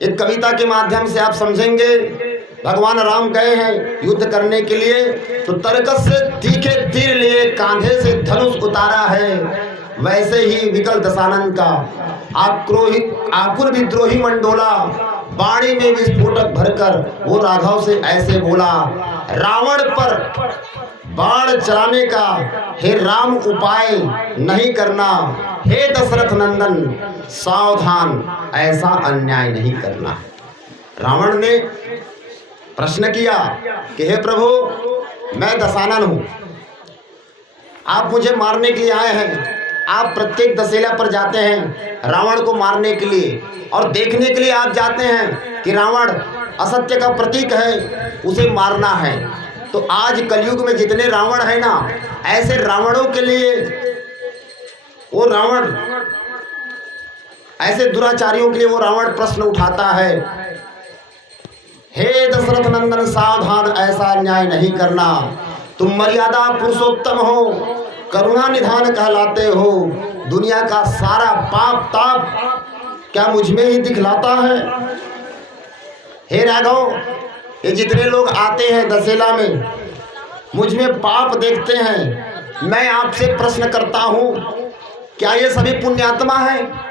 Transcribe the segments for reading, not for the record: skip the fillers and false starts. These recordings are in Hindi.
एक कविता के माध्यम से आप समझेंगे। भगवान राम गए हैं युद्ध करने के लिए, तो तरकस से तीखे तीर लिए, कांधे से धनुष उतारा है। वैसे ही विकल दशानन का आकुल विद्रोही मंडोला, बाणी में विस्फोटक भरकर वो राघव से ऐसे बोला, रावण पर बाण चलाने का हे राम उपाय नहीं करना, हे दशरथ नंदन सावधान ऐसा अन्याय नहीं करना। रावण ने प्रश्न किया कि हे प्रभु, मैं दशानन हूं, आप मुझे मारने के लिए आए हैं। आप प्रत्येक दशहरा पर जाते हैं रावण को मारने के लिए, और देखने के लिए आप जाते हैं कि रावण असत्य का प्रतीक है, उसे मारना है। तो आज कलयुग में जितने रावण है ना, ऐसे रावणों के लिए वो रावण, ऐसे दुराचारियों के लिए वो रावण प्रश्न उठाता है, हे दशरथ नंदन सावधान ऐसा अन्याय नहीं करना। तुम मर्यादा पुरुषोत्तम हो, करुणा निधान कहलाते हो। दुनिया का सारा पाप ताप क्या मुझ में ही दिखलाता है? हे राघव, ये जितने लोग आते हैं दशहरा में मुझ में पाप देखते हैं, मैं आपसे प्रश्न करता हूँ, क्या ये सभी पुण्यात्मा हैं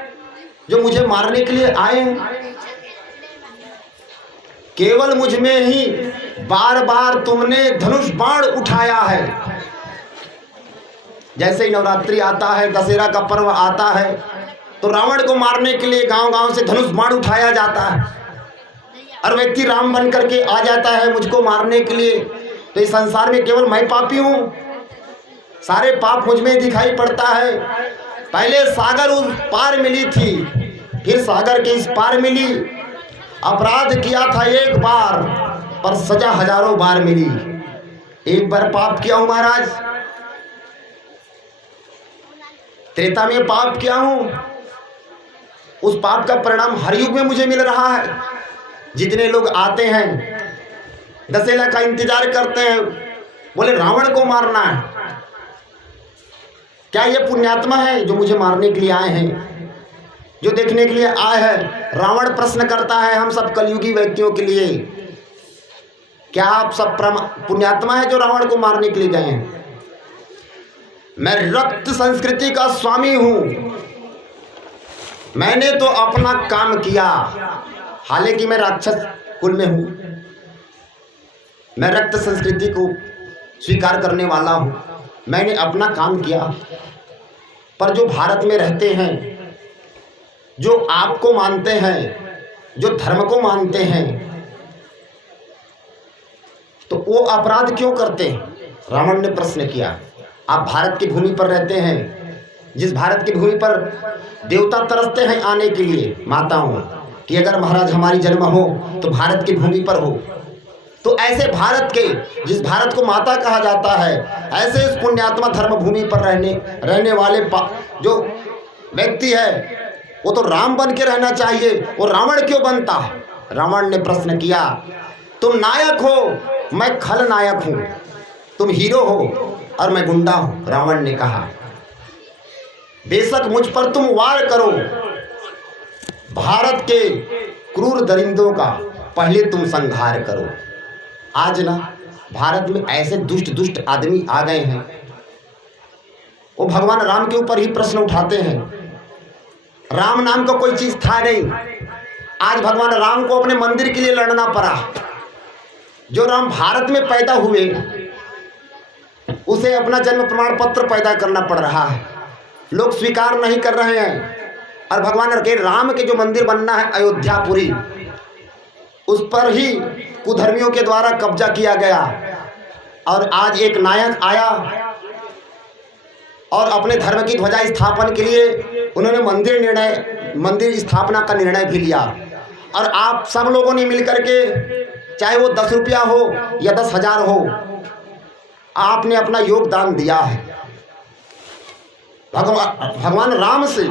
जो मुझे मारने के लिए आए हैं? केवल मुझ में ही बार बार तुमने धनुष बाण उठाया है। जैसे ही नवरात्रि आता है, दशहरा का पर्व आता है, तो रावण को मारने के लिए गांव गांव से धनुष बाण उठाया जाता है, और व्यक्ति राम बन करके आ जाता है मुझको मारने के लिए। तो इस संसार में केवल मैं पापी हूँ? सारे पाप मुझ में दिखाई पड़ता है। पहले सागर उस पार मिली थी, फिर सागर के इस पार मिली। अपराध किया था एक बार, पर सजा हजारों बार मिली। एक बार पाप किया हूं महाराज, त्रेता में पाप किया हूं, उस पाप का परिणाम हर युग में मुझे मिल रहा है। जितने लोग आते हैं दशहरा का इंतजार करते हैं, बोले रावण को मारना है, क्या ये पुण्यात्मा है जो मुझे मारने के लिए आए हैं, जो देखने के लिए आए हैं? रावण प्रश्न करता है हम सब कलयुगी व्यक्तियों के लिए, क्या आप सब पुण्यात्मा है जो रावण को मारने के लिए गए हैं? मैं रक्त संस्कृति का स्वामी हूं, मैंने तो अपना काम किया। हालांकि मैं राक्षस कुल में हूं, मैं रक्त संस्कृति को स्वीकार करने वाला हूं, मैंने अपना काम किया। पर जो भारत में रहते हैं, जो आपको मानते हैं, जो धर्म को मानते हैं, तो वो अपराध क्यों करते हैं? रावण ने प्रश्न किया। आप भारत की भूमि पर रहते हैं, जिस भारत की भूमि पर देवता तरसते हैं आने के लिए माताओं कि अगर महाराज हमारी जन्म हो तो भारत की भूमि पर हो। तो ऐसे भारत के, जिस भारत को माता कहा जाता है, ऐसे इस पुण्यात्मा धर्म भूमि पर रहने वाले जो व्यक्ति है, वो तो राम बन के रहना चाहिए, वो रावण क्यों बनता है? रावण ने प्रश्न किया, तुम नायक हो, मैं खलनायक हूं, तुम हीरो हो और मैं गुंडा हूं। रावण ने कहा, बेशक मुझ पर तुम वार करो, भारत के क्रूर दरिंदों का पहले तुम संहार करो। आज ना भारत में ऐसे दुष्ट दुष्ट आदमी आ गए हैं, वो भगवान राम के ऊपर ही प्रश्न उठाते हैं। राम नाम का कोई चीज था नहीं, आज भगवान राम को अपने मंदिर के लिए लड़ना पड़ा। जो राम भारत में पैदा हुए उसे अपना जन्म प्रमाण पत्र पैदा करना पड़ रहा है, लोग स्वीकार नहीं कर रहे हैं। और भगवान के राम के जो मंदिर बनना है अयोध्यापुरी, उस पर ही कुधर्मियों के द्वारा कब्जा किया गया। और आज एक नायक आया और अपने धर्म की ध्वजा स्थापन के लिए उन्होंने मंदिर स्थापना का निर्णय भी लिया। और आप सब लोगों ने मिलकर के, चाहे वो 10 रुपया हो या 10,000 हो, आपने अपना योगदान दिया है। भगवान राम से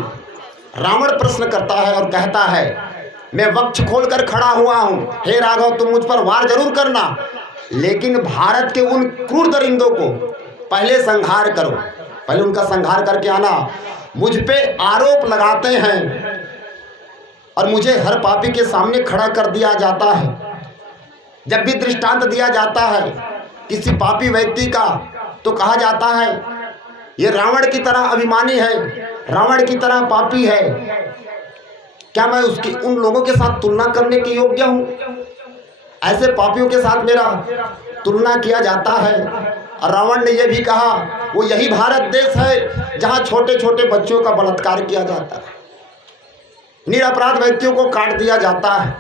रावण प्रश्न करता है और कहता है, मैं वक्ष खोलकर खड़ा हुआ हूं, हे राघव तुम मुझ पर वार जरूर करना, लेकिन भारत के उन क्रूर दरिंदों को पहले संहार करो, पहले उनका संहार करके आना। मुझ पे आरोप लगाते हैं और मुझे हर पापी के सामने खड़ा कर दिया जाता है। जब भी दृष्टांत दिया जाता है किसी पापी व्यक्ति का, तो कहा जाता है ये रावण की तरह अभिमानी है, रावण की तरह पापी है। क्या मैं उसकी उन लोगों के साथ तुलना करने के योग्य हूँ? ऐसे पापियों के साथ मेरा तुलना किया जाता है। और रावण ने यह भी कहा वो यही भारत देश है जहाँ छोटे छोटे बच्चों का बलात्कार किया जाता है, निरपराध व्यक्तियों को काट दिया जाता है।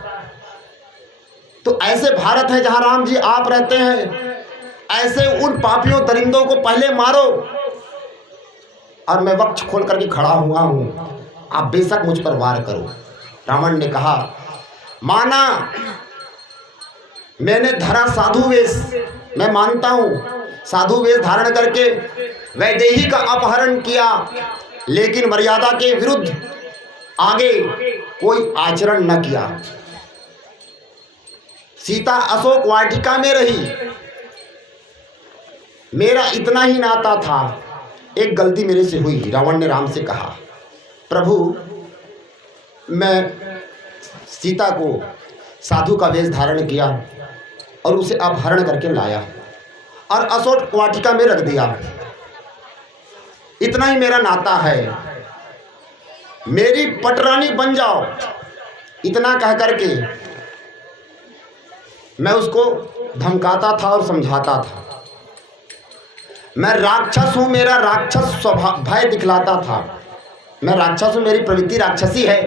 तो ऐसे भारत है जहाँ राम जी आप रहते हैं। ऐसे उन पापियों दरिंदों को पहले मारो। और मैं वक्ष खोल करके खड़ा हुआ हूँ, आप बेशक मुझ पर वार करो। रावण ने कहा माना मैंने धरा साधु वेश, मैं मानता हूँ साधु वेश धारण करके वैदेही का अपहरण किया, लेकिन मर्यादा के विरुद्ध आगे कोई आचरण न किया। सीता अशोक वाटिका में रही, मेरा इतना ही नाता था, एक गलती मेरे से हुई। रावण ने राम से कहा प्रभु मैं सीता को साधु का वेश धारण किया और उसे अपहरण करके लाया और अशोक वाटिका में रख दिया, इतना ही मेरा नाता है, मेरी पटरानी बन जाओ। इतना कह करके मैं उसको धमकाता था और समझाता था। मैं राक्षस हूं, मेरा राक्षस स्वभाव भय दिखलाता था। मैं राक्षस हूं, मेरी प्रवृत्ति राक्षसी है,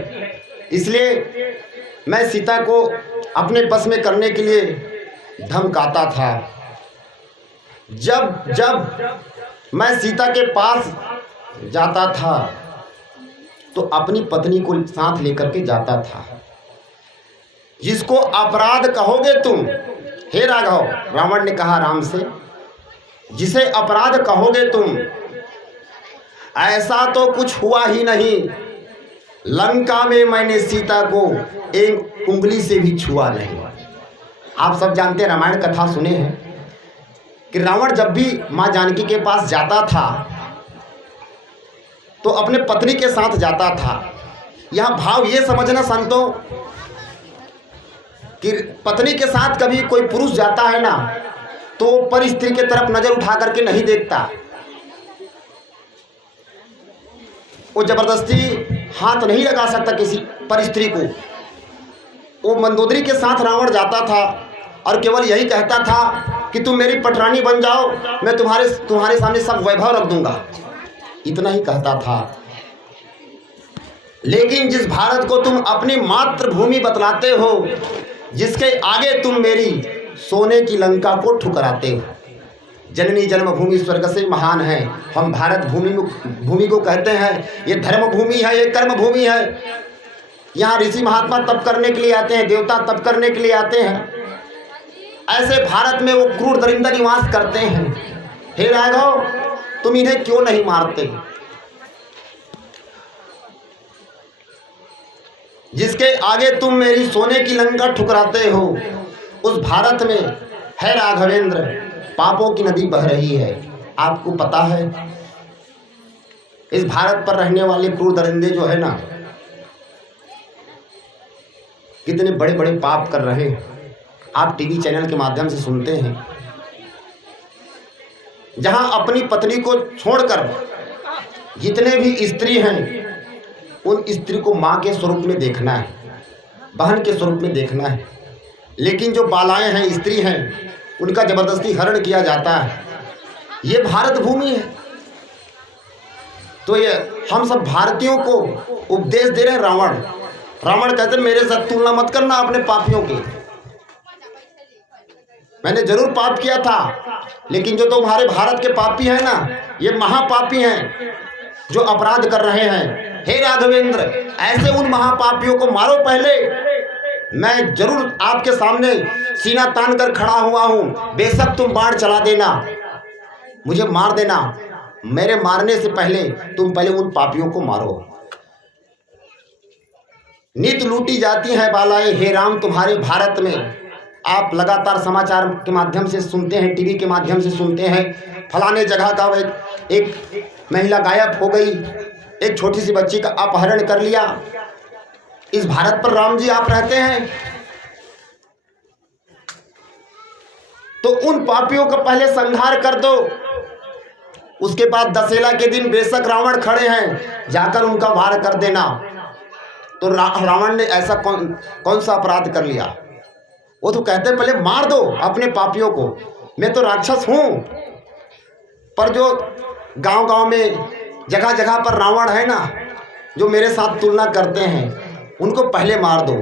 इसलिए मैं सीता को अपने बस में करने के लिए धमकाता था। जब जब मैं सीता के पास जाता था तो अपनी पत्नी को साथ लेकर के जाता था। जिसको अपराध कहोगे तुम, हे राघव, रावण ने कहा राम से, जिसे अपराध कहोगे तुम, ऐसा तो कुछ हुआ ही नहीं। लंका में मैंने सीता को एक उंगली से भी छुआ नहीं। आप सब जानते हैं, रामायण कथा सुने हैं कि रावण जब भी माँ जानकी के पास जाता था तो अपने पत्नी के साथ जाता था। यह भाव ये समझना संतों कि पत्नी के साथ कभी कोई पुरुष जाता है ना, तो पर स्त्री के तरफ नजर उठा करके नहीं देखता। वो जबरदस्ती हाथ नहीं लगा सकता किसी पर स्त्री को। वो मंदोदरी के साथ रावण जाता था और केवल यही कहता था कि तुम मेरी पटरानी बन जाओ, मैं तुम्हारे सामने सब वैभव रख दूंगा, इतना ही कहता था। लेकिन जिस भारत को तुम अपनी मातृभूमि बतलाते हो, जिसके आगे तुम मेरी सोने की लंका को ठुकराते हो, जननी जन्मभूमि स्वर्ग से महान है, हम भारत भूमि को कहते हैं। ये धर्म भूमि है, ये कर्म भूमि है। यहाँ ऋषि महात्मा तप करने के लिए आते हैं, देवता तप करने के लिए आते हैं। ऐसे भारत में वो क्रूर दरिंदा निवास करते हैं। हे राघव, तुम इन्हें क्यों नहीं मारते? जिसके आगे तुम मेरी सोने की लंका ठुकराते हो, उस भारत में है राघवेंद्र पापों की नदी बह रही है। आपको पता है इस भारत पर रहने वाले क्रूर दरिंदे जो है ना, कितने बड़े बड़े पाप कर रहे हैं। आप टीवी चैनल के माध्यम से सुनते हैं, जहां अपनी पत्नी को छोड़कर जितने भी स्त्री हैं, उन स्त्री को मां के स्वरूप में देखना है, बहन के स्वरूप में देखना है। लेकिन जो बालाएं हैं, स्त्री हैं, उनका जबरदस्ती हरण किया जाता है। ये भारत भूमि है। तो ये हम सब भारतीयों को उपदेश दे रहे हैं। रावण कहते हैं मेरे साथ तुलना मत करना अपने पापियों की। मैंने जरूर पाप किया था, लेकिन जो तुम्हारे भारत के पापी हैं ना, ये महापापी हैं जो अपराध कर रहे हैं। हे राघवेंद्र, ऐसे उन महापापियों को मारो पहले। मैं जरूर आपके सामने सीना तान कर खड़ा हुआ हूं। बेशक तुम बाण चला देना, मुझे मार देना, मेरे मारने से पहले तुम पहले उन पापियों को मारो। नित लूटी जाती हैं बालाएं, हे राम, तुम्हारे भारत में। आप लगातार समाचार के माध्यम से सुनते हैं, टीवी के माध्यम से सुनते हैं, फलाने जगह का एक महिला गायब हो गई, एक छोटी सी बच्ची का अपहरण कर लिया। इस भारत पर राम जी आप रहते हैं, तो उन पापियों का पहले संहार कर दो। उसके बाद दशहरा के दिन बेशक रावण खड़े हैं, जाकर उनका वार कर देना। तो रावण ने ऐसा कौन सा अपराध कर लिया? वो तो कहते पहले मार दो अपने पापियों को, मैं तो राक्षस हूं। पर जो गांव-गांव में जगह जगह पर रावण है ना, जो मेरे साथ तुलना करते हैं, उनको पहले मार दो।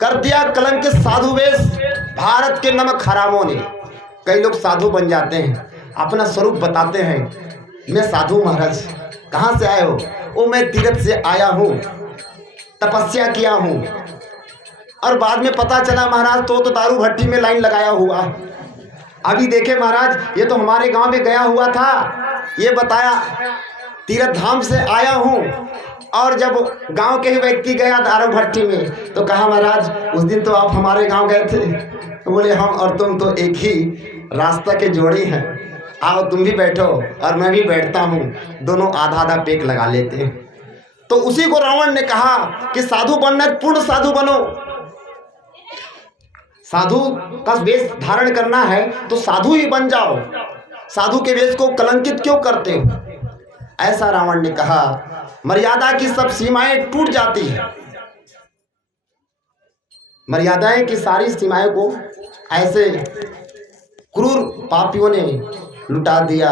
कर दिया कलंक साधु वेश भारत के नमक हरामों ने। कई लोग साधु बन जाते हैं, अपना स्वरूप बताते हैं, मैं साधु महाराज। कहाँ से आए हो? ओ मैं तीर्थ से आया हूँ, तपस्या किया हूँ। और बाद में पता चला महाराज तो दारू भट्टी में लाइन लगाया हुआ। अभी देखे महाराज, ये तो हमारे गांव में गया हुआ था, ये बताया तीर्थ धाम से आया हूँ। और जब गांव के ही व्यक्ति गया दारू भट्टी में, तो कहा महाराज उस दिन तो आप हमारे गांव गए थे। तो बोले हम और तुम तो एक ही रास्ता के जोड़ी हैं, आओ तुम भी बैठो और मैं भी बैठता हूँ, दोनों आधा आधा पेक लगा लेते हैं। तो उसी को रावण ने कहा कि साधु बनना, पूर्ण साधु बनो। साधु का वेश धारण करना है तो साधु ही बन जाओ, साधु के वेश को कलंकित क्यों करते हो? ऐसा रावण ने कहा। मर्यादा की सब सीमाएं टूट जाती है, मर्यादाएं की सारी सीमाएं को ऐसे क्रूर पापियों ने लुटा दिया।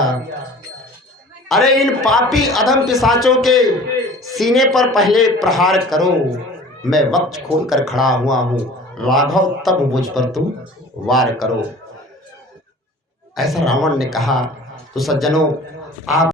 अरे इन पापी अधम पिशाचों के सीने पर पहले प्रहार करो, मैं वक्त खोल कर खड़ा हुआ हूँ राघव, तब मुझ पर तुम वार करो। ऐसा रावण ने कहा। तो सज्जनों, आप